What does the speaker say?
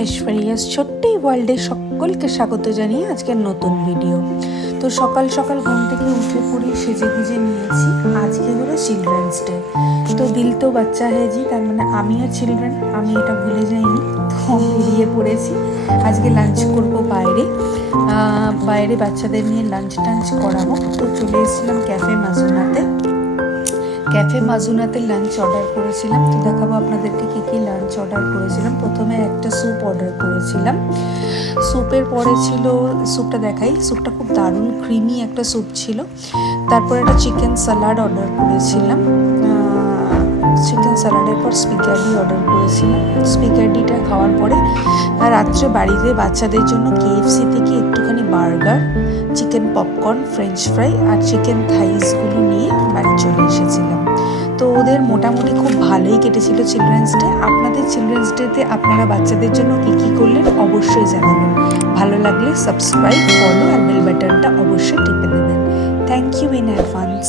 ঐশ্বরিয়াস ছোট্ট ওয়ার্ল্ডে সকলকে স্বাগত জানিয়ে আজকের নতুন ভিডিও। তো সকাল সকাল ঘুম থেকে উঠে পড়ি, সেজে গুজে নিয়েছি। আজকে হলো চিলড্রেন্স ডে। তো দিল তো বাচ্চা হয়েছি, তার মানে আমিও চিলড্রেন, আমি এটা ভুলে যাইনি। তো বেরিয়ে পড়েছি। আজকে লাঞ্চ করবো বাইরে বাচ্চাদের নিয়ে লাঞ্চ টাঞ্চ করাবো। তো চলে এসেছিলাম ক্যাফে মাজুনাতে লাঞ্চ অর্ডার করেছিলাম। তো দেখাবো আপনাদেরকে কী কী লাঞ্চ অর্ডার করেছিলাম। প্রথমে একটা স্যুপ অর্ডার করেছিলাম। স্যুপের পরে ছিল, স্যুপটা দেখাই, স্যুপটা খুব দারুণ ক্রিমি একটা স্যুপ ছিল। তারপর একটা চিকেন স্যালাড অর্ডার করেছিলাম। চিকেন স্যালাডের পর স্পিকারডি অর্ডার করেছিলাম। স্পিকারডিটা খাওয়ার পরে রাত্রে বাড়িতে বাচ্চাদের জন্য KFC থেকে একটুখানি burger, chicken popcorn, French fry আর চিকেন থাইসগুলো নিয়ে বাড়ি চলে এসেছিলাম। তো ওদের মোটামুটি খুব ভালোই কেটেছিল চিলড্রেন্স ডে। আপনাদের চিলড্রেন্স ডেতে আপনারা বাচ্চাদের জন্য কী কী করলেন অবশ্যই জানাবেন। ভালো লাগলে সাবস্ক্রাইব, ফলো আর বেল বাটনটা অবশ্যই টিপে দেবেন। Thank you in advance.